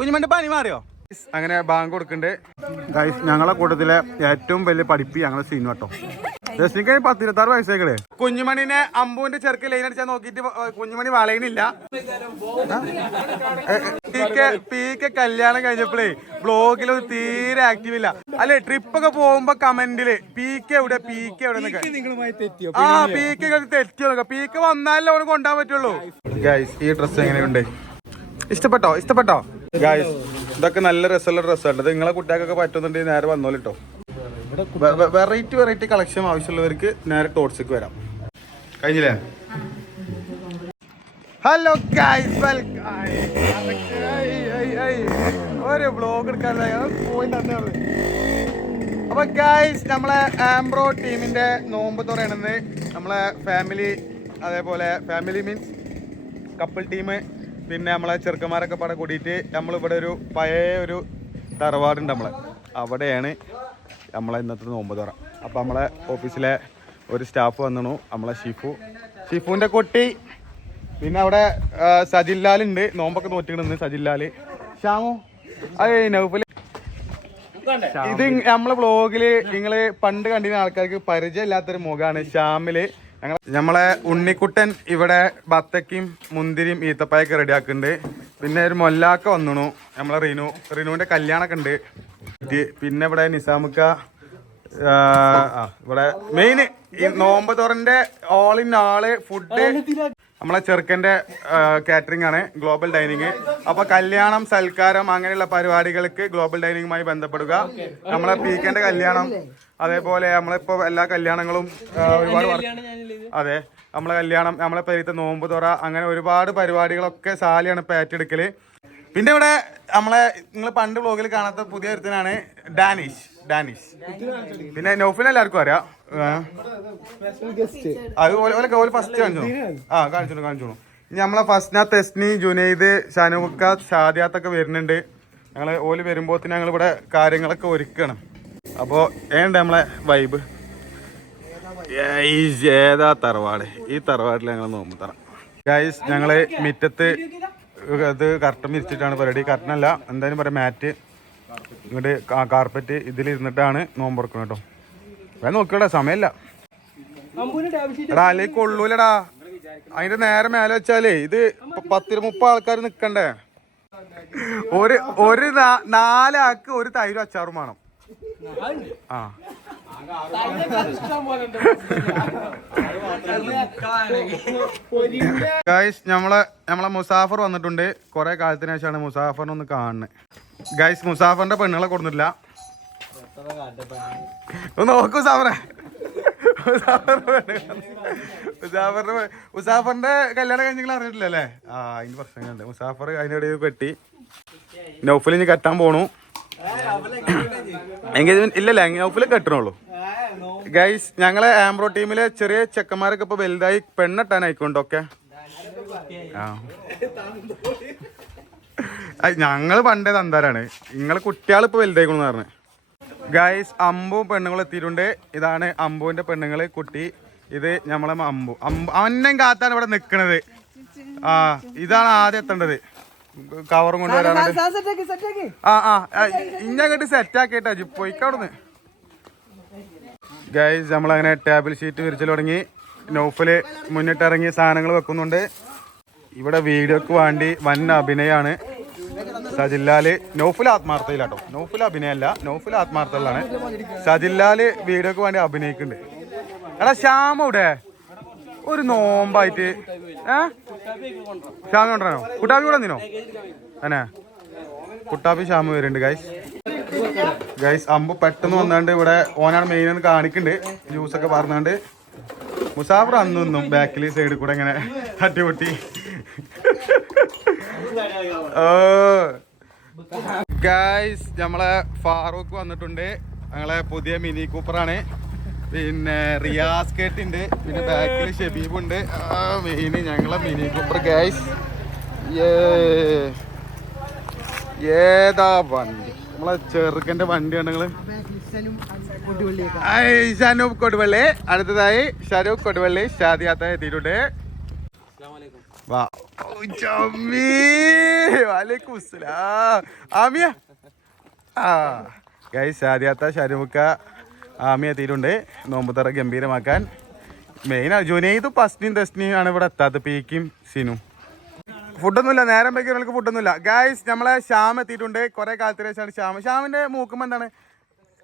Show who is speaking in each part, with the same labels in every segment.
Speaker 1: കുഞ്ഞുമണ്ടി പനി മാറിയോ? അങ്ങനെ ബാങ്ക് കൊടുക്കുന്നുണ്ട് ഗൈസ് ഞങ്ങളെ കൂട്ടത്തിലെ ഏറ്റവും വലിയ പഠിപ്പ് ഞങ്ങളെ സീൻ കേട്ടോ. ജസ്റ്റിക്ക് പത്തിരുപത്താറ് വയസ്സേക്കളെ കുഞ്ഞുമണിനെ അമ്പുവിന്റെ ചെറുക്ക് ലൈൻ അടിച്ചാൽ നോക്കിയിട്ട് കുഞ്ഞുമണി വളയണില്ല. പി കല്യാണം കഴിഞ്ഞപ്പോഴേ ബ്ലോഗിൽ ഒരു തീരെ ആക്റ്റീവ് ഇല്ല. അല്ലെ ട്രിപ്പ് ഒക്കെ പോകുമ്പോ കമന്റിൽ പി എവിടെ പീക്കെ എവിടെ പി
Speaker 2: കെ തെറ്റിയോ?
Speaker 1: ആ പി കെ തെറ്റിയോ പി കെ വന്നാലേ അവന് കൊണ്ടാൻ പറ്റുള്ളൂ. ഗൈസ് ഈ ഡ്രസ് എങ്ങനെയുണ്ട്? ഇഷ്ടപ്പെട്ടോ? ഇഷ്ടപ്പെട്ടോ? ഇതൊക്കെ നല്ല രസമുള്ള ഡ്രസ്സാണ്. നിങ്ങളെ കുട്ടികൾക്കൊക്കെ പറ്റുന്നുണ്ടെങ്കിൽ നേരെ വന്നോളിട്ടോ വെറൈറ്റി വെറൈറ്റി കളക്ഷൻ ആവശ്യമുള്ളവർക്ക് നേരെ ടോട്ട്സിക്ക് വരാം. കഴിഞ്ഞില്ലേ? ഹലോ ഒരു ബ്ലോഗ് തന്നെ അപ്പൊ ഗായ്സ് നമ്മളെ ആംബ്രോ ടീമിന്റെ നോമ്പ് തുറയണെന്ന് നമ്മളെ ഫാമിലി അതേപോലെ ഫാമിലി മീൻസ് കപ്പിൾ ടീം പിന്നെ നമ്മളെ ചെറുക്കന്മാരൊക്കെ പാടെ കൂടിയിട്ട് നമ്മളിവിടെ ഒരു പഴയ ഒരു തറവാടുണ്ട് നമ്മളെ. അവിടെയാണ് നമ്മളെ ഇന്നത്തെ നോമ്പ് തുറ. അപ്പം നമ്മളെ ഓഫീസിലെ ഒരു സ്റ്റാഫ് വന്നണു നമ്മളെ ഷിഫു. ഷിഫുവിന്റെ കൊട്ടി. പിന്നെ അവിടെ സജില്ലാലുണ്ട് നോമ്പൊക്കെ നോറ്റിക്കണെന്ന് സജില്ലാൽ ഷാമു അത് നൗഫൽ. ഇത് നമ്മളെ വ്ളോഗിൽ നിങ്ങൾ പണ്ട് കണ്ടിരുന്ന ആൾക്കാർക്ക് പരിചയമില്ലാത്തൊരു മുഖമാണ് ശ്യാമിൽ. ഞങ്ങൾ നമ്മളെ ഉണ്ണിക്കുട്ടൻ ഇവിടെ ബത്തക്കും മുന്തിരിയും ഈത്തപ്പായൊക്കെ റെഡിയാക്കുന്നുണ്ട് പിന്നെ ഒരു മൊല്ലാക്ക വന്നു നമ്മളെ റിനു. റിനുവിന്റെ കല്യാണമൊക്കെ ഉണ്ട് പിന്നെ ഇവിടെ നിസാമുക്ക ഇവിടെ മെയിൻ ഈ നോമ്പ് തുറന്റെ ഓൾ ഇൻ ആൾ ഫുഡ് നമ്മളെ ചെറുക്കന്റെ കാറ്ററിംഗ് ആണ് ഗ്ലോബൽ ഡൈനിങ് അപ്പൊ കല്യാണം സൽക്കാരം അങ്ങനെയുള്ള പരിപാടികൾക്ക് ഗ്ലോബൽ ഡൈനിങ്ങുമായി ബന്ധപ്പെടുക. നമ്മളെ പീക്കന്റെ കല്യാണം. അതേപോലെ നമ്മളിപ്പോ എല്ലാ കല്യാണങ്ങളും ഒരുപാട് അതെ നമ്മളെ കല്യാണം നമ്മളെ പെരീത്തെ നോമ്പ് തുറ അങ്ങനെ ഒരുപാട് പരിപാടികളൊക്കെ സാലിയാണ് ഇപ്പൊ ഏറ്റെടുക്കൽ. പിന്നെ ഇവിടെ നമ്മളെ നിങ്ങൾ പണ്ട് ബ്ലോഗിൽ കാണാത്ത പുതിയ ഒരുത്തനാണ് ഡാനിഷ് ഡാനിഷ്. പിന്നെ നൗഫിൽ എല്ലാവർക്കും അറിയാം. അതുപോലെ അത് ഓല ഓല ഫസ്റ്റ് കാണിച്ചു? ആ കാണിച്ചു കാണിച്ചു ഇനി നമ്മളെ ഫസ്ന തെസ്നി ജുനൈദ് ഷനുക്ക ഷാദിയാത്തൊക്കെ വരുന്നുണ്ട്. ഞങ്ങൾ ഓൽ വരുമ്പോത്തിന് ഞങ്ങൾ ഇവിടെ കാര്യങ്ങളൊക്കെ ഒരുക്കണം. അപ്പോൾ ഏണ്ട നമ്മളെ വൈബ് ഏതാ തറവാട്? ഈ തറവാട്ടിൽ ഞങ്ങൾ നോമ്പ് തറ. ഗൈസ് ഞങ്ങൾ മിറ്റത്ത് ഇത് കർട്ടൻ വിരിച്ചിട്ടാണ് പരിപാടി. കർട്ടനല്ല എന്തായാലും പറയാം മാറ്റ് ഇങ്ങോട്ട് കാർപ്പറ്റ് ഇതിലിരുന്നിട്ടാണ് നോമ്പ് തുറക്കുന്നത് കേട്ടോ. വേഗം നോക്കിയോടാ സമയമില്ല. എടാ അല്ലേ കൊള്ളൂലടാ. അതിന്റെ നേരെ മേലെ വെച്ചാലേ ഇത് പത്തിരു മുപ്പത് ആൾക്കാർ നിക്കണ്ടേ? ഒരു ഒരു നാലാക്ക് ഒരു തൈരും അച്ചാറും വേണം. ആ. ഗൈസ് നമ്മളെ നമ്മളെ മുസാഫർ വന്നിട്ടുണ്ട്. കുറെ കാലത്തിന് ശേഷമാണ് മുസാഫറിനെ ഒന്ന് കാണുന്നത് ഗൈസ് മുസാഫറിന്റെ പെണ്ണുകളെ കൊടുത്തിട്ടില്ല. ഒന്ന് നോക്കൂ മുസാഫറെ. മുസാഫറിന്റെ. മുസാഫറിന്റെ കല്യാണം മുസാഫറിന്റെ കല്യാണം അല്ലേ ആ അതിന് പ്രശ്നങ്ങളുണ്ട്. മുസാഫർ അതിനിടയിൽ കെട്ടി നൗഫൽ ഇനി കെട്ടാൻ പോണു. എൻഗേജ്മെന്റ് ഇല്ലല്ല? നൗഫൽ കെട്ടണുള്ളൂ. ഗൈസ് ഞങ്ങളെ ആംബ്രോ ടീമിലെ ചെറിയ ചെക്കന്മാരൊക്കെ ഇപ്പൊ വലുതായി പെണ്ണെട്ടാനായിക്കൊണ്ടൊക്കെ ആ. ഞങ്ങൾ പണ്ടേ തന്താരാണ്. നിങ്ങളെ കുട്ടികൾ ഇപ്പൊ വലുതായിക്കൊണ്ടെന്ന് പറഞ്ഞു. ഗൈസ് അമ്പും പെണ്ണുങ്ങളും എത്തിയിട്ടുണ്ട്. ഇതാണ് അമ്പുവിന്റെ പെണ്ണുങ്ങൾ കുട്ടി. ഇത് നമ്മളെ അമ്പു. അമ്പു അവനെ കാത്താണ് ഇവിടെ നിക്കണത്. ആ ഇതാണ് ആദ്യം എത്തേണ്ടത്. കവറും കൊണ്ടുവരാനുണ്ട് ആ ആ ഇഞ്ഞങ്ങോട്ട് സെറ്റ് പോയിക്കവിടുന്ന് ഗൈസ് നമ്മളങ്ങനെ ടേബിൾ ഷീറ്റ് വിരിച്ചു തുടങ്ങി. നൗഫൽ മുന്നിട്ടിറങ്ങി സാധനങ്ങൾ വെക്കുന്നുണ്ട്. ഇവിടെ വീഡിയോക്ക് വേണ്ടി വൻ അഭിനയാണ് സജില്ലാൽ. നോഫുൽ ആത്മാർത്ഥയിലാട്ടോ നോഫുൽ അഭിനയല്ല നോഫുൽ ആത്മാർത്ഥയിലാണ് സജില്ലാൽ വീഡിയോക്ക് വേണ്ടി അഭിനയിക്കുന്നുണ്ട്. എടാ ശ്യാമ ഇവിടെ ഒരു നോമ്പായിട്ട്. ഏ? ശ്യാമ കൊണ്ടുവരാനോ കുട്ടാപ്പി കൂടെ നിന്നോ അനെ. കുട്ടാപ്പി ഷാമി വരുന്നുണ്ട് ഗൈസ് ഗൈസ് അമ്പ് പെട്ടെന്ന് വന്നാണ്ട് ഇവിടെ ഓനാണ് മെയിൻ ഒന്ന് കാണിക്കുന്നുണ്ട് ജ്യൂസ് ഒക്കെ പറഞ്ഞാണ്ട് മുസാഫർ അന്നും ബാക്കിൽ സൈഡിൽ കൂടെ ഇങ്ങനെ തട്ടിപൊട്ടി ഓ. ഗൈസ് നമ്മളെ ഫാറൂഖ് വന്നിട്ടുണ്ട്. ഞങ്ങളെ പുതിയ മിനി കൂപ്പറാണ് പിന്നെ റിയാസ് കേട്ട് ഉണ്ട് പിന്നെ ബാക്കിൽ ഷബീബ് ഉണ്ട് ആ മെയിൻ ഞങ്ങളെ മിനി. കൂപ്പർ ഗൈസ് ഏതാ വണ്ടി? നമ്മളെ ചെറുക്കന്റെ വണ്ടിയാണ് ഷനൂബ് കൊടുവള്ളി. അടുത്തതായി ഷനൂബ് കൊടുവള്ളി. ഷാദിയാത്ത എത്തിയിട്ടുണ്ട്. വാ. ആമിയ. ആ ഗൈസ് ഷാദിയാത്ത ഷരുമുക്ക ആമിയ എത്തിയിട്ടുണ്ട്. നോമ്പുതറ ഗംഭീരമാക്കാൻ. മെയിൻ ജുനൈദ് പസ്റ്റിനും ദസ്റ്റിനും ആണ് ഇവിടെ എത്താത്തത്. പീക്കും സിനും. ഫുഡൊന്നുമില്ല നേരം വയ്ക്കുന്ന ഒരാൾക്ക് ഫുഡൊന്നുമില്ല. ഗായ്സ് നമ്മളെ ശ്യാം എത്തിയിട്ടുണ്ട്. കുറെ കാലത്തിന് ശേഷമാണ് ശ്യാം. ശ്യാമിന്റെ മൂക്കുമ്പോ എന്താണ്?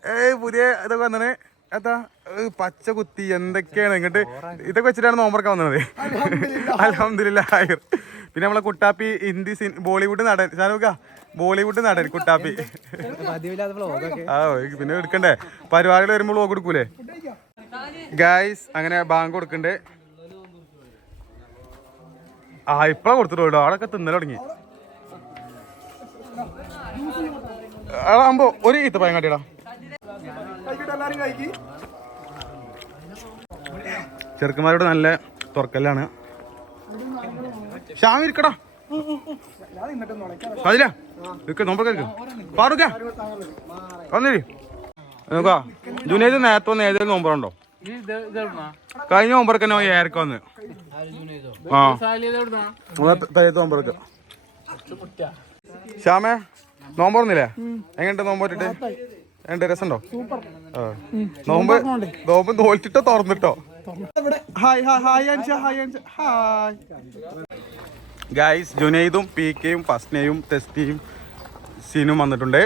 Speaker 1: ഏ പുതിയ ഇതൊക്കെ വന്നത് എന്താ? പച്ച കുത്തി. എന്തൊക്കെയാണ് ഇങ്ങോട്ട്? ഇതൊക്കെ വെച്ചിട്ടാണ് നോമ്പറക്കാൻ വന്നത്. അലഹമില്ല പിന്നെ നമ്മളെ കുട്ടാപ്പി ഹിന്ദി സിൻ ബോളിവുഡ് നടൻ. ഷാരൂഖ ബോളിവുഡ് നടൻ കുട്ടാപ്പി. ആ പിന്നെ എടുക്കണ്ടേ? പരിപാടികൾ വരുമ്പോൾ വ്ളോഗ് എടുക്കൂലേ? ഗായ്സ് അങ്ങനെ ബാങ്ക് കൊടുക്കണ്ടേ. ആ ഇപ്പഴാ കൊടുത്തിട്ടുള്ളൂ ആളൊക്കെ തിന്നൽ തുടങ്ങി. ആകുമ്പോ ഒരു ഈത്ത പയം കാട്ടിടാ ചെറുക്കന്മാരോട് നല്ല തുറക്കല്ലാണ്. ശ്യാമി ഇരിക്കടാ. അതില. ഇരിക്ക നോമ്പൊക്കെ പാറുക്ക. വന്നിരി. നോക്കാ. ജുനേജ് നേരത്തെ വന്ന് ഏതെങ്കിലും നോമ്പറുണ്ടോ കഴിഞ്ഞ നോമ്പറൊക്കെ ഞാൻ ഏറക്ക വന്ന്. ആ. തയ്യത്ത് നോമ്പറൊക്കെ ശ്യാമേ നോമ്പറന്നില്ലേ എങ്ങനെയുണ്ട് നോമ്പ് പറ്റിട്ട് എങ്ങനെയുണ്ട് രസമുണ്ടോ. നോമ്പ് നോമ്പ് തോൽച്ചിട്ടോ തുറന്നിട്ടോ? Hi hi hi Ansha hi Ansha. Hi. Guys ജുനൈദും P കെയും ഫസ്നയും ടെസ്റ്റിയും സീനും വന്നിട്ടുണ്ട്.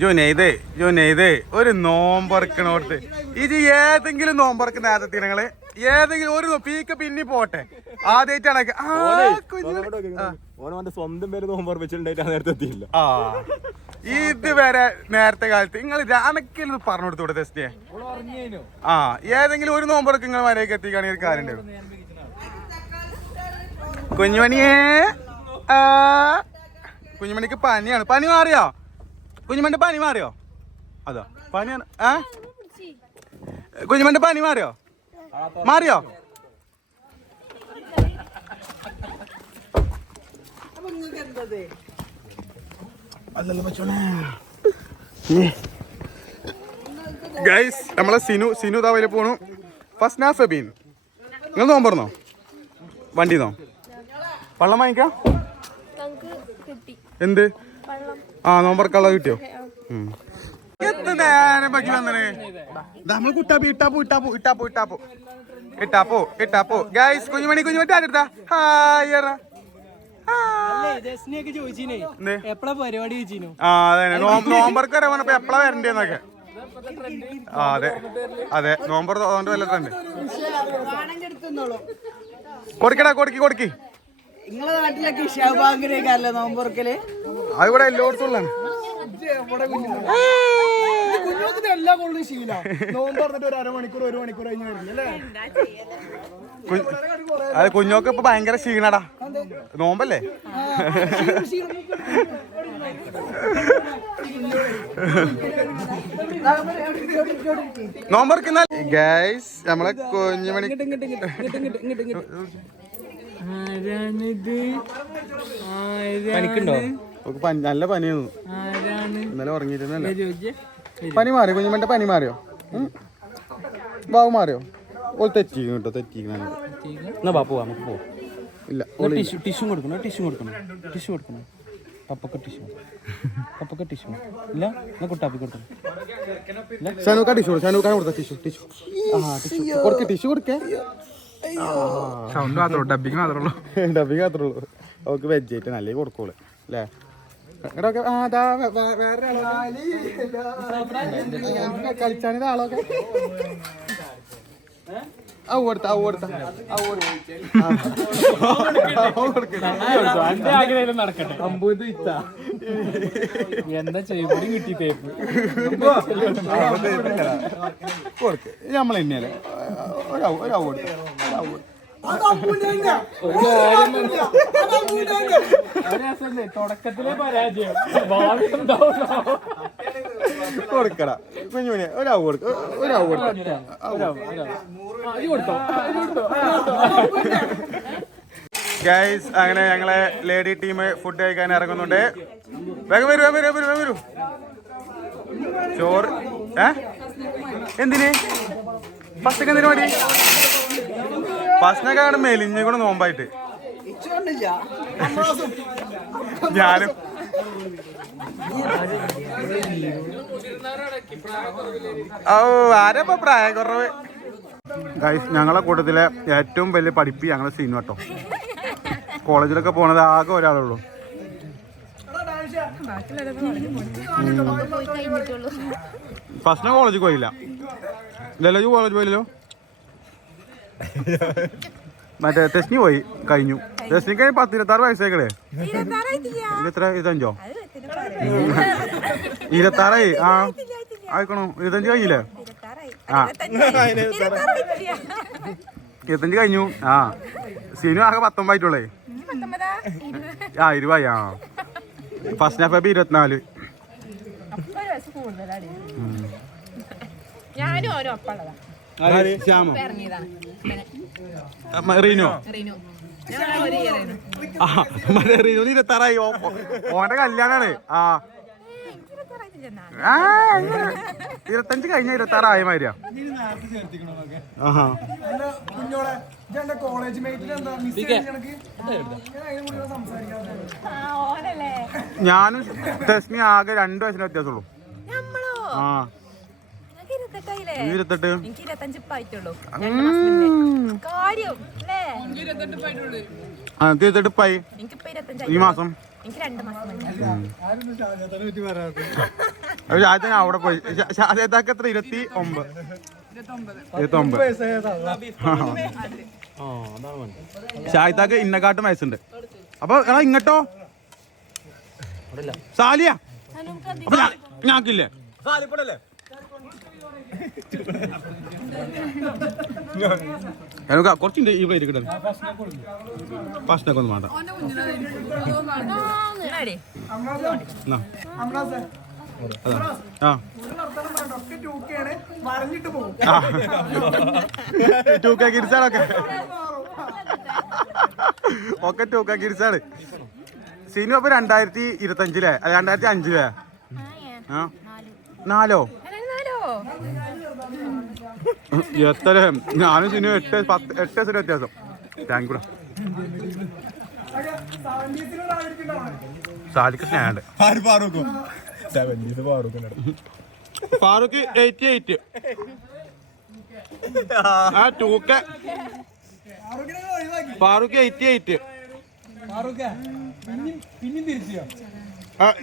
Speaker 1: ജുനൈദ് ജുനൈദ് ഒരു നോമ്പറക്കണോട്ട് ഇത് ഏതെങ്കിലും നോമ്പറക്ക് നേരത്തെ നിങ്ങൾ? ഏതെങ്കിലും ഒരു പീക്ക് പിന്നെ പോട്ടെ. ആദ്യമായിട്ടാണ്
Speaker 2: വരെ. സ്വന്തം പേര് വെച്ചിട്ടുണ്ടായിട്ട് നേരത്തെ
Speaker 1: ഇതുവരെ കാലത്ത് നിങ്ങൾ അനക്കിൽ പറഞ്ഞു കൊടുത്തു ടെസ്റ്റ് ആ ഏതെങ്കിലും ഒരു നോമ്പറക്ക് നിങ്ങൾ വരേക്ക് എത്തിക്കാണെങ്കിൽ കാര്യമുണ്ട് കാര്യം ഉണ്ടാവും. കുഞ്ഞുമണിയേ. കുഞ്ഞുമണിക്ക് പനിയാണ്. പനി മാറിയോ? കുഞ്ഞുമണിന്റെ പനി മാറിയോ? അതോ പനിയാണ്. ആ? കുഞ്ഞുമണിന്റെ പനി മാറിയോ? മാറിയോ? ഗൈസ് നമ്മളെ സിനു സിനു താവയിൽ പോണു. ഫസ്റ്റ് നാഫ് ബീൻ നിങ്ങൾ നോമ്പറന്നോ വണ്ടിന്നോ വള്ളം വാങ്ങിക്കാം? എന്ത്?
Speaker 3: വെള്ളം.
Speaker 1: ആ നോമ്പറക്കുള്ള കിട്ടിയോ? എത്ര നേരം ബാക്കി വന്നേ? നമ്മൾ കുട്ടാപ്പി ഇട്ടാപ്പോ ഇട്ടാപ്പോ ഇട്ടാപ്പോ ഇട്ടാപ്പോ ഇട്ടാപ്പോ ഇട്ടാപ്പോ ഗൈസ് കുഞ്ഞുമണി കുഞ്ഞുമണി ആരെടുത്താ? ഹായ് എറ. നോമ്പർക്ക് വരെ പറഞ്ഞപ്പോ എപ്പളാ വരണ്ടേന്നൊക്കെ. ആ അതെ. അതെ. നോമ്പർ തോന്നുന്നുണ്ട് വല്ല ട്രെൻഡ് കൊടുക്കടാ കൊടുക്കി കൊടുക്കി.
Speaker 4: നിങ്ങളെ നാട്ടിലൊക്കെ ഷാബാങ്കിലേക്കല്ലേ
Speaker 1: നോമ്പുറക്കൽ?
Speaker 4: കുഞ്ഞോത്തിന് എല്ലാ കൊള്ളും ശീല. നോമ്പ് പറഞ്ഞിട്ട് ഒരു അരമണിക്കൂർ ഒരു മണിക്കൂർ കഴിഞ്ഞ്
Speaker 1: അത് കുഞ്ഞോക്ക് ഇപ്പൊ ഭയങ്കര ക്ഷീണടാ. നോമ്പല്ലേ? നോമ്പറക്കുന്ന ഗൈസ് നമ്മളെ കുഞ്ഞുമണി
Speaker 4: പനിക്കുണ്ടോ?
Speaker 1: നല്ല പനിയായിരുന്നു. ഇന്നലെ ഉറങ്ങിയിരുന്നല്ലേ പനി മാറിയോ? കുഞ്ഞുമ്മന്റെ പനി മാറിയോ? ഉം? ബാബു മാറിയോ? ഓൾ തെറ്റിക്കും കേട്ടോ തെറ്റിക്കണം
Speaker 4: എന്നാ ബാപ്പു നമുക്ക് പോ
Speaker 1: ഇല്ല
Speaker 4: ടിഷ്യൂ ടിഷ്യൂ കൊടുക്കണോ ടിഷ്യൂ കൊടുക്കണോ ടിഷ്യൂ കൊടുക്കണോ. പപ്പക്ക് ടിഷ്യൂ പപ്പക്ക് ടിഷ്യൂ ഇല്ല എന്നാ കുട്ടാപ്പി കൊടുക്കണം.
Speaker 1: ഷനൂക്ക ടിഷ്യൂ ഷനൂക്കാൻ കൊടുത്ത ടിഷ്യൂ ടിഷ്യൂ. കൊടുക്ക ടിഷ്യൂ കൊടുക്കേ.
Speaker 5: സൗണ്ട് മാത്രമേ ഡബിങ് മാത്രമേ ഉള്ളൂ.
Speaker 1: ഡബിങ് മാത്രമേ ഉള്ളൂ. അവൾക്ക് വെജ് ആയിട്ട് നല്ല കൊടുക്കോൾ അല്ലേ. കളിച്ചാണിത് ആളൊക്കെ. ആ കൊടുത്ത ആ കൊടുത്ത. ആ കൊടുത്ത.
Speaker 4: നടക്കട്ടെ അമ്പത് ഇത്ത എന്താ ചെയ്യുമ്പോഴും കിട്ടി തേപ്പ്
Speaker 1: കൊടുക്ക്. നമ്മൾ തന്നെയല്ലേ. ഒരാവ് കൊടുക്ക.
Speaker 4: തുടക്കത്തിലെ പരാജയം. ഭാവി എന്താവുന്നോ?
Speaker 1: കൊടുക്കടാ കുഞ്ഞുമണി ഒരാവ് കൊടുക്ക ഒരാവ് കൊടുക്ക ഗൈസ് അങ്ങനെ ഞങ്ങളെ ലേഡി ടീം ഫുഡ് കഴിക്കാൻ ഇറങ്ങുന്നുണ്ട് വേഗം വരൂ വേഗം വരൂ വേഗം വരൂ ചോറ് ഏ എന്തിന് ഫസ്റ്റൊക്കെ എന്തിനു മതി ഫസ്റ്റിനൊക്കെ അവിടെ മെലിഞ്ഞ കൂടെ നോമ്പായിട്ട് ഞാനും ഓ ആരപ്പോ പ്രായം കുറവ് ഗൈസ് ഞങ്ങളെ കൂട്ടത്തിലെ ഏറ്റവും വലിയ പഠിപ്പ് ഞങ്ങളെ സീനു കേട്ടോ. കോളേജിലൊക്കെ പോണത് ആകെ ഒരാളുള്ളൂ. ഫസ്റ്റ് കോളേജിൽ പോയില്ല. ലലജു കോളേജ് പോയില്ലല്ലോ? മറ്റേ തെസ്നി പോയി കഴിഞ്ഞു. കഴിഞ്ഞ് പത്ത് ഇരുപത്താറ് വയസ്സേക്കടേ ഇരുപത്തി ഇരുപത്തഞ്ചോ? ഇരുപത്താറായി. ആ. ആയിക്കണോ. ഇരുപത്തഞ്ച് കഴിഞ്ഞില്ലേ? ആ. ഇരുപത്തഞ്ച് കഴിഞ്ഞു. ആ. സീനു ആകെ പത്തൊമ്പതായിട്ടുള്ളേ. ആ ഇരുപതായി. ആ. ഫസ്റ്റ് ഹാഫ് ഇരുപത്തിനാല്.
Speaker 6: ഞാനും
Speaker 1: റീനോ?
Speaker 6: റീനു.
Speaker 1: ആ മറ്റേ റീനു ഇരുപത്താറായി ഓ- ഓന്റെ കല്യാണാണ്. ആ. ഇരുപത്തഞ്ച് കഴിഞ്ഞ ഇരുപത്താറായ മാതിരിയാ. ആഹാ. ഞാനും തെസ്മി ആകെ രണ്ടു വയസ്സിന് വ്യത്യാസമുള്ളൂ. ആ. ഇരുപത്തെട്ട്
Speaker 6: എനിക്ക് ഇരുപത്തഞ്ച്. കാര്യം
Speaker 1: ഈ മാസം?
Speaker 6: എനിക്ക് രണ്ട് മാസം മുന്നേ
Speaker 1: ഷാജൻ അവിടെ പോയി. ഷാജാക്ക് എത്ര? ഇരുപത്തി ഒമ്പത്. ഇരുപത്തി ഒമ്പത് ഷാജിത്താക്ക് ഇന്നക്കാട്ടും വയസ്സുണ്ട്. അപ്പൊ എടാ ഇങ്ങട്ടോ. സാലിയ. അപ്പൊ ഞാക്കില്ലേ? എനിക്ക് കുറച്ചുണ്ട് ഈ പ്ലേറ്റ് കിട്ടും ഫസ്റ്റിനൊക്കെ ഒന്ന് വേണ്ട. ആ. ടൂക്ക ഒക്കെ. ടൂക്ക കിരിച്ചാട് സിനിമ അപ്പൊ രണ്ടായിരത്തി ഇരുപത്തഞ്ചിലെ? അഞ്ചിലെ രണ്ടായിരത്തി അഞ്ചിലെ? ആ. നാലോ? എത്ര? ഞാനും സിനിമ എട്ട് പത്ത് എട്ട് ദിവസം വ്യത്യാസം. താങ്ക് യു സ്നേഹമുണ്ട് ഫാറൂഖ് എയ്റ്റി എയ്റ്റ് ആ ടൂക്ക. ഫാറൂഖ് എയ്റ്റി എയ്റ്റ്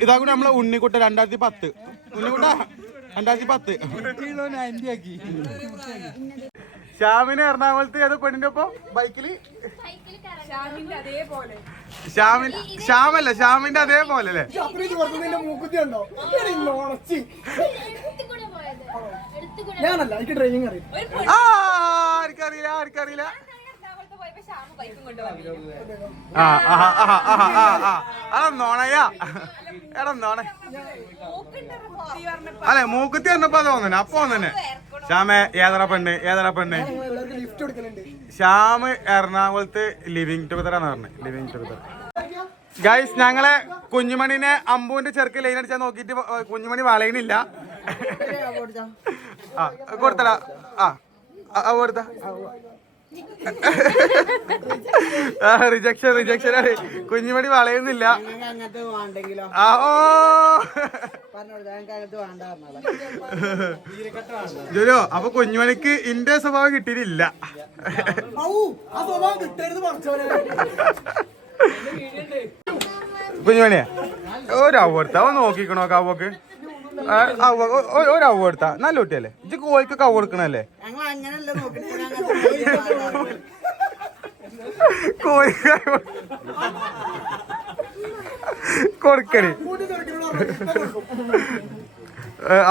Speaker 1: ഇതാകും നമ്മളെ ഉണ്ണിക്കുട്ട രണ്ടായിരത്തി പത്ത്. ഉണ്ണിക്കുട്ട രണ്ടായിരത്തി പത്ത്. ശ്യാമിന് എറണാകുളത്ത് ഏതോ പെണ്ണിന്റെ ഒപ്പം? ബൈക്കിൽ? ശ്യാമിൻ ശ്യാമല്ല ശ്യാമിന്റെ അതേപോലെ അല്ലേ?
Speaker 7: ഞാനല്ല എനിക്ക് ഡ്രൈവിംഗ് അറിയാം.
Speaker 1: ആ ആർക്കറിയില്ല. ആ ആ ആ ആ ആ ആ അല്ലെ മൂക്കുത്തി പറഞ്ഞപ്പോ തോന്നുന്നു അപ്പൊ തന്നെ ശ്യാമ ഏതറ പെണ്ണ് ഏതറ പെണ്ണ് ശ്യാമ് എറണാകുളത്ത് ലിവിങ് ടുഗദർ ആണ് പറഞ്ഞത് ലിവിങ് ടുഗദർ ഗൈസ് ഞങ്ങളെ കുഞ്ഞുമണിനെ അമ്പുവിന്റെ ചെറുക്ക് ലൈൻ അടിച്ചാൽ നോക്കിയിട്ട് കുഞ്ഞുമണി വളയണില്ല ആ കൊടുത്തടാ ആ, കൊടുത്ത റിജക്ഷൻ റിജക്ഷൻ ആണ് കുഞ്ഞുമണി വളയുന്നില്ല. ആ ഓ. ജോലോ അപ്പൊ കുഞ്ഞുമണിക്ക് ഇന്റെ സ്വഭാവം കിട്ടിയിട്ടില്ല. കുഞ്ഞുമണിയെ ഒരു അവ കൊടുത്താ ഒന്ന് നോക്കിക്കണോ കവക്ക് ഒരു അവ കൊടുത്താ. നല്ല കുട്ടിയല്ലേ? ഇജ്ജ് കോഴിക്കൊക്കെ അവ കൊടുക്കണല്ലേ? കോഴി കൊടുക്കണേ.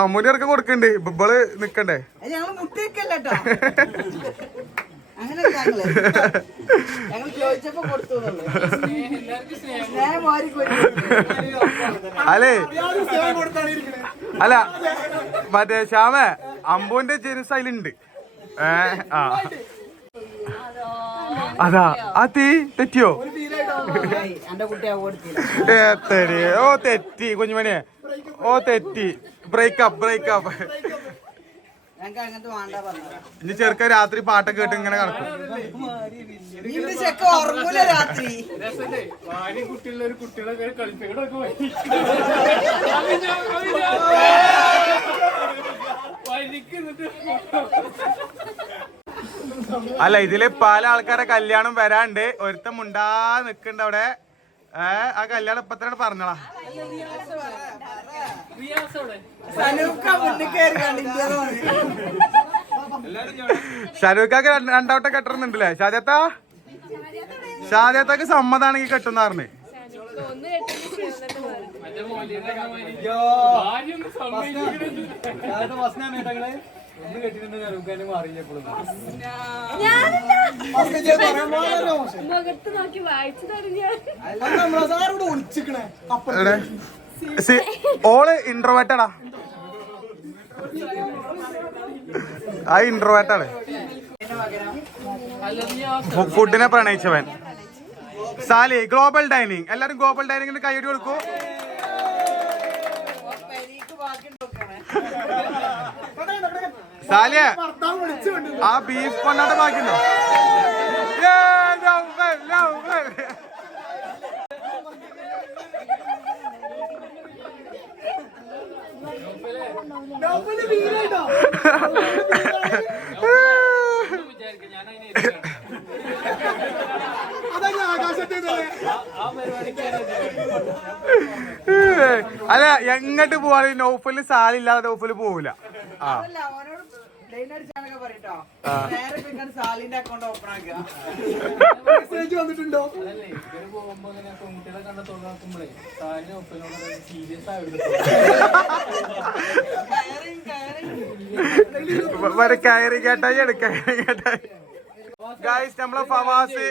Speaker 1: അമ്മൂന്റെ ഇറക്കം കൊടുക്കണ്ട്. നിക്കണ്ടേ?
Speaker 7: അങ്ങനെ ഞങ്ങൾ. ഞങ്ങൾ ചോദിച്ചപ്പോ കൊടുത്തു സ്നേഹം
Speaker 1: അല്ലേ? അല്ല മറ്റേ ശ്യാമേ അമ്പുവിന്റെ ജനുസ് അതിലുണ്ട് ഏ ആ. അതാ ആ തീ തെറ്റിയോ? ഏത്തരി ഓ തെറ്റി കുഞ്ഞുമണിയെ ഓ തെറ്റി. ബ്രേക്കപ്പ് ബ്രേക്കപ്പ്
Speaker 7: ഞങ്ങൾക്ക് അങ്ങനത്തെ വേണ്ട പറഞ്ഞത്
Speaker 1: ഇനി ചെറുക്ക രാത്രി പാട്ട് കേട്ട് ഇങ്ങനെ കിടക്കും
Speaker 7: രാത്രി.
Speaker 1: അല്ല ഇതിൽ പല ആൾക്കാരെ കല്യാണം വരാണ്ട് ഒരുത്തം മുണ്ടാ നിക്കണ്ട അവിടെ. ഏ ആ കല്യാണം ഇപ്പൊ തന്നെ പറഞ്ഞോളാ. ഷാരൂഖാക്ക് രണ്ടാവട്ടം കെട്ടുന്നുണ്ടല്ലേ ഷാജത്ത? ഷാജത്തക്ക് സമ്മതാണെങ്കിൽ കെട്ടുന്ന പറഞ്ഞ്.
Speaker 3: ഒന്ന്
Speaker 1: സി- ഓൾ ഇൻട്രോവേറ്റടാ ആ ഇൻട്രോവേറ്റാണ് ഫുഡിനെ പ്രണയിച്ചവൻ. സാലി ഗ്ലോബൽ ഡൈനിങ് എല്ലാരും ഗ്ലോബൽ ഡൈനിങ്ങിന് കൈയ്യടി കൊടുക്കൂ. സാലിയ ആ ബീഫ് കൊണ്ടാട്ട ബാക്കിണ്ടോ. അല്ല എങ്ങോട്ട് പോവാണെങ്കിൽ നൗഫലിന് സാലില്ലാതെ നൗഫൽ പോവില്ല ആ.
Speaker 7: ആക്കുക.
Speaker 1: വരെ കയറി കേട്ടായി കേട്ടായി ഗായ്സ് നമ്മളെ ഫവാസ്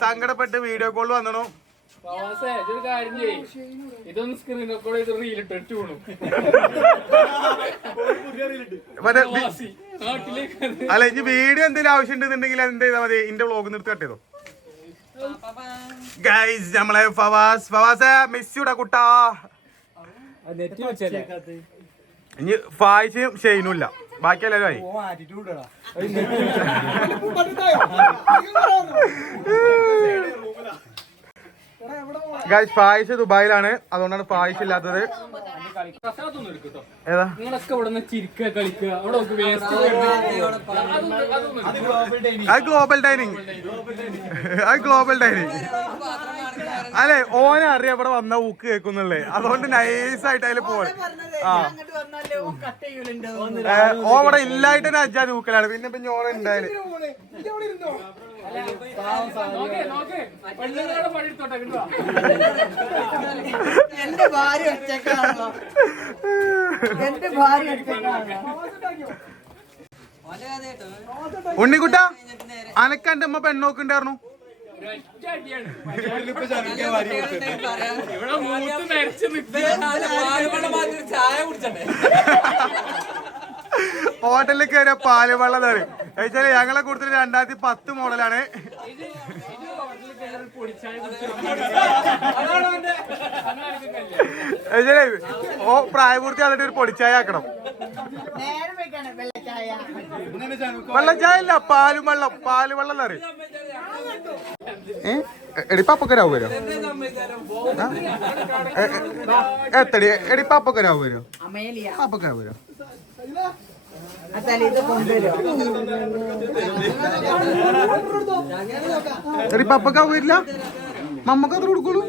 Speaker 1: സങ്കടപ്പെട്ട് വീഡിയോ കോൾ വന്നു
Speaker 8: കാര്യം ചെയ്യ്. ഇതൊന്ന് റീലിട്ട് അത്.
Speaker 1: അല്ല ഇനി വീഡിയോ എന്തെങ്കിലും ആവശ്യം ഉണ്ടെന്നുണ്ടെങ്കിൽ എന്ത് ചെയ്താൽ മതി? ഇന്റെ വ്ലോഗ് നിർത്തി കട്ടിയതോ ഗൈസ് നമ്മളെ ഫവാസ്. ഫവാസ് മെസ്സിയുടെ കുട്ടാ.
Speaker 2: നെറ്റ് വെച്ചല്ലേ?
Speaker 1: ഇനി ഇല്ല. ബാക്കി എല്ലാവരും ആയി. ഗൈസ് ഫായിഷ് ദുബായിലാണ്. അതുകൊണ്ടാണ് ഫായിഷ് ഇല്ലാത്തത്. ഏതാ? അത് ഗ്ലോബൽ ഡൈനിങ് അത് ഗ്ലോബൽ ഡൈനിങ് അല്ലെ ഓനെ അറിയാം ഇവിടെ വന്ന ഊക്ക് കേൾക്കുന്നുള്ളേ. അതുകൊണ്ട് നൈസ് ആയിട്ട് അതിൽ
Speaker 7: പോവാൻ
Speaker 1: ആ. ഓ ഇവിടെ ഇല്ലായിട്ട് അജ്ജാ അജ്ജാൻ ഊക്കലാണ്. പിന്നെ ഇപ്പൊ ഓനെ
Speaker 8: ഉണ്ടായാൽ
Speaker 7: എന്റെ ഭാര്യ എന്റെ ഭാര്യ ഒറ്റക്കാണല്ലോ
Speaker 1: ഉണ്ണിക്കുട്ട അനക്ക എന്റെ അമ്മ പെണ്ണോക്കുണ്ടായിരുന്നു
Speaker 8: ഇവിടെ മൂത്ത് നരച്ച് നിൽക്കുക
Speaker 1: ഹോട്ടലിൽ കയറിയ പാൽ വെള്ളം തരും വെച്ചാൽ ഞങ്ങളെ കൂടുതൽ രണ്ടായിരത്തി പത്ത് മോഡലാണ്. ഓ പ്രായപൂർത്തി അതിന്റെ ഒരു പൊടിച്ചായ ആക്കണം.
Speaker 7: വെള്ളച്ചായ
Speaker 1: വെള്ളം ചായ ഇല്ല പാലും വെള്ളം. പാൽ വെള്ളം തരും എടിപ്പാപ്പൊക്കെ രാവ് വരും എത്തടി എടിപ്പാപ്പൊക്കെ വരും
Speaker 7: അമേലിയ.
Speaker 1: പാപ്പൊക്കെ വരും എടിപ്പാപ്പൊക്കെ ആവ് വരില്ല. മമ്മക്ക് അത്ര കൊടുക്കുള്ളൂ.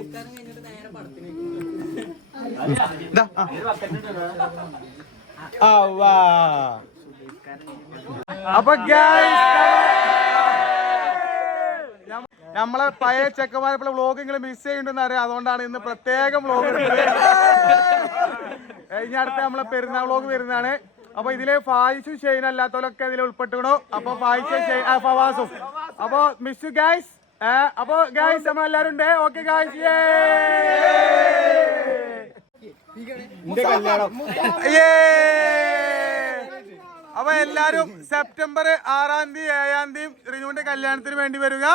Speaker 1: അപ്പൊ നമ്മളെ പഴയ ചെക്കന്മാരെ വ്ളോഗ് മിസ് ചെയ്യുന്നുണ്ടെന്ന് അറിയാം. അതുകൊണ്ടാണ് ഇന്ന് പ്രത്യേകം വ്ലോഗ് കഴിഞ്ഞ അടുത്ത നമ്മളെ പെരുന്നാൾ വ്ലോഗ് വരുന്നതാണ്. അപ്പൊ ഇതിലെ ഫായിസും ഷെയ്ൻ അല്ലാത്തവരൊക്കെ ഇതിൽ ഉൾപ്പെട്ടുകണു അപ്പൊ ഫായിസും ഷെയ്ൻ ഫവാസും. അപ്പൊ മിസ് ഗൈസ് അപ്പൊ ഗൈസ് നമ്മളെല്ലാരും ഉണ്ട്. ഓക്കെ ഗൈസ് അപ്പൊ എല്ലാരും സെപ്റ്റംബർ ആറാം തീയതി ഏഴാം തീയതി റിനുവിന്റെ കല്യാണത്തിന് വേണ്ടി വരിക.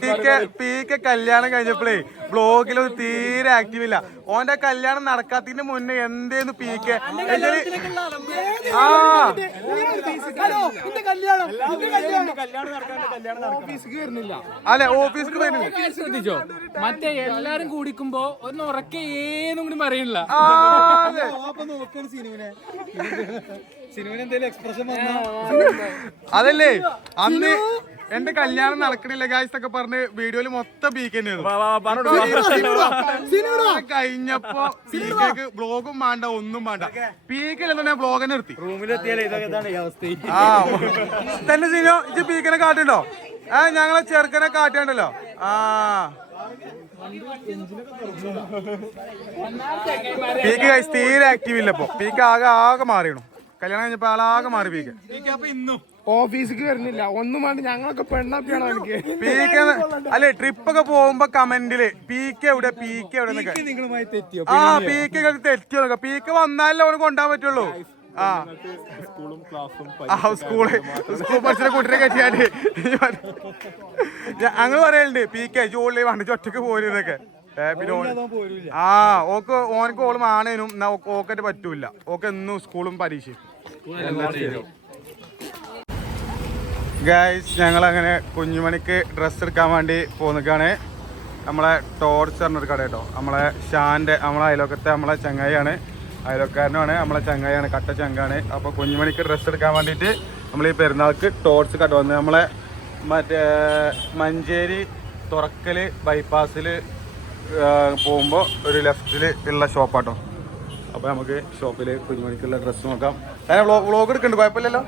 Speaker 1: പീക്കെ പീക്ക് കല്യാണം കഴിഞ്ഞപ്പോഴേ ബ്ലോഗിൽ ഒരു തീരെ ആക്റ്റീവ് ഇല്ല. ഓന്റെ കല്യാണം നടക്കാത്തതിന്റെ മുന്നേ എന്തേന്ന് പീക്ക്? ആ. അല്ലെ ഓഫീസിൽ
Speaker 8: ശ്രദ്ധിച്ചോ മറ്റേ എല്ലാരും കൂടിക്കുമ്പോ ഒന്ന് ഉറക്കെ ഏന്നും കൂടി പറയണില്ല.
Speaker 1: അതല്ലേ അന്ന് എന്റെ കല്യാണം നടക്കണില്ല ഗായ്സ് ഒക്കെ പറഞ്ഞ് വീഡിയോയിൽ മൊത്തം പീക്ക് കഴിഞ്ഞപ്പോ പീക്കേക്ക് ബ്ലോഗും വേണ്ട ഒന്നും വേണ്ട. പീക്കില്ലെന്ന് ഞാൻ ബ്ലോഗ് നിർത്തി.
Speaker 4: ഇതാണ് അവസ്ഥ.
Speaker 1: ആ തന്നെ സീനോ ഇത് പീക്കിനെ കാട്ടുണ്ടോ? ആ ഞങ്ങളെ ചെറുക്കനെ കാട്ടിയാണ്ടല്ലോ. ആ. പീക്ക് ഗൈസ് തീരെ ആക്റ്റീവ് ഇല്ലപ്പോ പീക്ക് ആകെ ആകെ മാറിയണു. കല്യാണം കഴിഞ്ഞപ്പോ ആളാകെ മാറി പീക്ക്
Speaker 5: ഓഫീസിക്ക് വരുന്നില്ല. ഒന്നും വേണ്ട ഞങ്ങളൊക്കെ പെണ്ണപ്പിയാണോ എനിക്ക്
Speaker 1: പീക്ക് അല്ലെ ട്രിപ്പ് ഒക്കെ പോകുമ്പോ കമന്റിൽ പീക്ക് എവിടെ പീക്ക് എവിടെ
Speaker 4: കെ
Speaker 1: ആ പീക്ക് തെറ്റിയോ പി പീക്ക് വന്നാലേ അവന് കൊണ്ടാൻ പറ്റുള്ളൂ. ആ. സ്കൂൾ സ്കൂൾ പഠിച്ച കുട്ടിനെ കെട്ടിയാൽ. ഞങ്ങൾ പറയലുണ്ട് പീക്കെ ജോളി വണ്ടി ഒറ്റയ്ക്ക് പോരുന്നൊക്കെ പിന്നെ ആ ഓക്ക് ഓനക്ക് ഓളും ആണേനും ഓക്കറ്റ് പറ്റൂല ഓക്ക് എന്നും സ്കൂളും പരീക്ഷയും. ഗൈസ് ഞങ്ങൾ അങ്ങനെ കുഞ്ഞുമണിക്ക് ഡ്രസ്സ് എടുക്കാൻ വേണ്ടി പോന്നിക്കാണ്. നമ്മളെ ടോർച്ച് പറഞ്ഞൊരു കട കേട്ടോ. നമ്മളെ ഷാന്റെ നമ്മളെ അയലോക്കത്തെ നമ്മളെ ചങ്ങായിയാണ്. അയലോക്കാരനുമാണ് നമ്മളെ ചങ്ങായിയാണ് കട്ട ചങ്ങാണ്. അപ്പോൾ കുഞ്ഞുമണിക്ക് ഡ്രസ്സ് എടുക്കാൻ വേണ്ടിയിട്ട് നമ്മൾ ഈ പെരുന്നാൾക്ക് ടോർച്ച് കട വന്ന് നമ്മളെ മറ്റേ മഞ്ചേരി തുറക്കൽ ബൈപ്പാസിൽ പോകുമ്പോൾ ഒരു ലെഫ്റ്റിൽ ഉള്ള ഷോപ്പാട്ടോ അപ്പോൾ നമുക്ക് ഷോപ്പിൽ കുഞ്ഞുമണിക്കുള്ള ഡ്രസ്സ് നോക്കാം. ഞാൻ വ്ളോഗ് എടുക്കുന്നുണ്ട് കുഴപ്പമില്ലല്ലോ?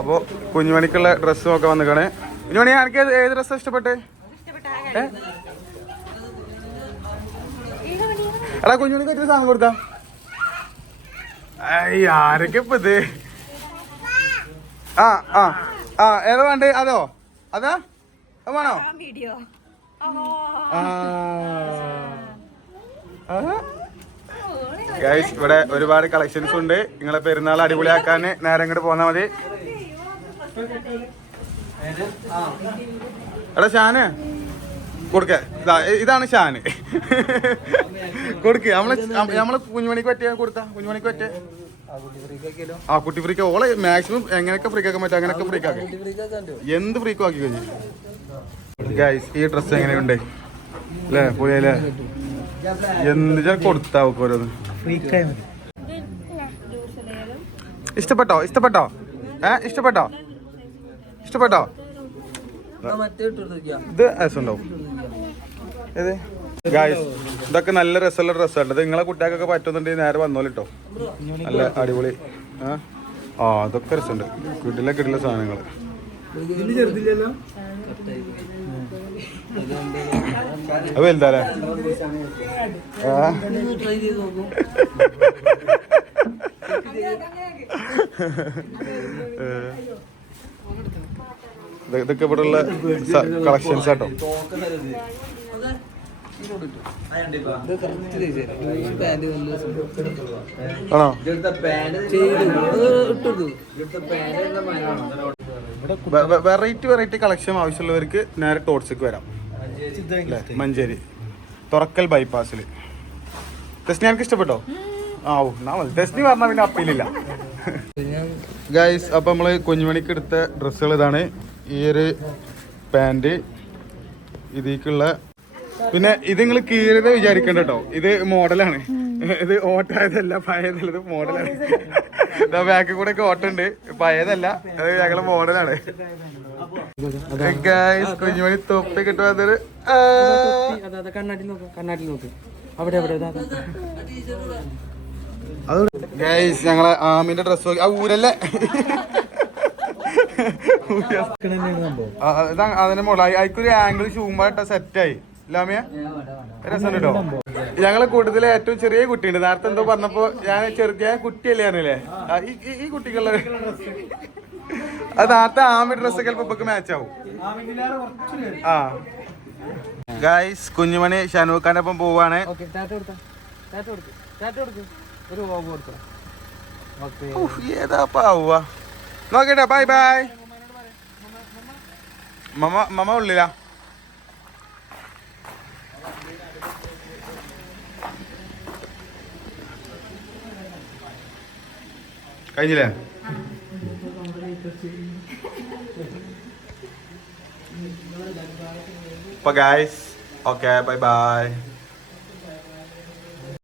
Speaker 1: അപ്പോൾ കുഞ്ഞുമണിക്കുള്ള ഡ്രസ്സ് വന്നു കാണേ. കുഞ്ഞുമണി എനിക്ക് ഏത് ഡ്രസ്സ് ഡ്രസ്സാണ് ഇഷ്ടപ്പെട്ടെ? എടാ കുഞ്ഞുമണിക്ക് ഒരു സാധനം കൊടുക്കാം. ഏയ് ആരൊക്കെ ഇപ്പൊ ഇത്? ആ ആ ആ ഏതാ വേണ്ടേ? അതോ? അതാ? അത് വേണോ?
Speaker 6: വീഡിയോ
Speaker 1: ആ. Guys, ഇവിടെ ഒരുപാട് കളക്ഷൻസ് ഉണ്ട്. നിങ്ങളെ പെരുന്നാൾ അടിപൊളിയാക്കാൻ നേരെ ഇങ്ങോട്ട് പോന്നാ മതി. എടാ ഷാന്. കൊടുക്ക. ഇതാണ് ഷാന്. കൊടുക്ക. നമ്മൾ നമ്മൾ കുഞ്ഞുമണിക്ക് പറ്റിയ കൊടുത്ത. കുഞ്ഞുമണിക്ക് പറ്റിയ. ആ കുട്ടി ഫ്രീക്ക്. ഓളെ മാക്സിമം എങ്ങനെയൊക്കെ ഫ്രീക്കാക്കാൻ പറ്റും അങ്ങനെയൊക്കെ ഫ്രീക്ക് ആക്കാം എന്ത് ഫ്രീക്കും ആക്കി കഴിഞ്ഞു. ഗൈസ് ഈ ഡ്രസ്സ് എങ്ങനെയുണ്ട്? അല്ലേ പുതിയല്ലേ? എന്ത് കൊടുത്താ കൊടുത്താ അവക്ക് മതി. ഇഷ്ടപ്പെട്ടോ? ഇഷ്ടപ്പെട്ടോ? ഏ ഇഷ്ടപ്പെട്ടോ? ഇഷ്ടപ്പെട്ടോ? ഇത് രസമുണ്ടാവും ഏത്? ഗായ്സ് ഇതൊക്കെ നല്ല രസമുള്ള ഡ്രസ്സാണ് ഇത് നിങ്ങളെ കുട്ടികൾക്കൊക്കെ പറ്റുന്നുണ്ടെങ്കിൽ നേരെ വന്നോളിട്ടോ നല്ല അടിപൊളി. ആ ആ അതൊക്കെ രസമുണ്ട്. കിടില കിടില സാധനങ്ങൾ അത് ഇത് ഇതൊക്കെ ഇവിടെ ഉള്ള കളക്ഷൻസ് ആട്ടോ. ആണോ? വെറൈറ്റി വെറൈറ്റി കളക്ഷൻ ആവശ്യമുള്ളവർക്ക് നേരെ ടോട്ട്സിക്ക് വരാം. അല്ലേ? മഞ്ചേരി. തുറക്കൽ ബൈപ്പാസിൽ ടെസ്റ്റിനി എനിക്ക് ഇഷ്ടപ്പെട്ടോ? ആ ഓ എന്നാ മതി. ടെസ്റ്റി പറഞ്ഞാൽ പിന്നെ അപ്പീലില്ല. ഗൈസ് അപ്പം നമ്മൾ കുഞ്ഞുമണിക്ക് എടുത്ത ഡ്രസ്സുകൾ ഇതാണ്. ഈ ഒരു പാന്റ് ഇതിലേക്കുള്ള പിന്നെ ഇത് നിങ്ങൾ കീറിയത് വിചാരിക്കണ്ട കേട്ടോ. ഇത് മോഡലാണ്. ഇത് ഓട്ടായതല്ല പഴയതല്ല ഇത് മോഡലാണ്. ബാക്കിൽ കൂടെ ഒക്കെ ഓട്ടുണ്ട്. പഴയതല്ല അത് ഞങ്ങൾ മോഡലാണ്. കുഞ്ഞുമണി
Speaker 2: നോക്ക് നോക്ക് അവിടെ അവിടെ
Speaker 1: ഞങ്ങളെ ആമിന്റെ ഡ്രസ് ആ ഊരല്ലേ? ആ, മുകളിൽ. അതിക്കൊരു ആംഗിൾ ഷൂമ്പായിട്ട സെറ്റായി ഇല്ലാമിയ രസം കേട്ടോ ഞങ്ങളെ കൂട്ടത്തിലെ ഏറ്റവും ചെറിയ കുട്ടിയുണ്ട്. നേരത്തെ എന്തോ പറഞ്ഞപ്പോ ഞാൻ ചെറുക്കിയ കുട്ടിയല്ലേ അറിയില്ലേ ഈ- കുട്ടിക്കുള്ള അത് നേരത്തെ ആമി ഡ്രസ്സ് ചിലപ്പോ ഇപ്പൊക്കെ മാച്ച് ആവും. ആ. ഗായ്സ് കുഞ്ഞുമണി ഷനൂഖാന്റെ ഒപ്പം പോവാണ്.
Speaker 2: ഓക്കെ ടാറ്റ കൊടുത്ത? ടാറ്റ കൊടുക്ക് ടാറ്റ കൊടുക്ക്. ഒരു ഓബ് കൊടുക്കാം ഓക്കെ.
Speaker 1: ഉഫ്, ഏതാ പാവുക നോക്കട്ടെ ബൈ ബൈ മമ മമ ഉള്ളിലാ. കഴിഞ്ഞില്ലേ? അപ്പൊ ഗായ്സ് ഓക്കെ ബൈ ബൈ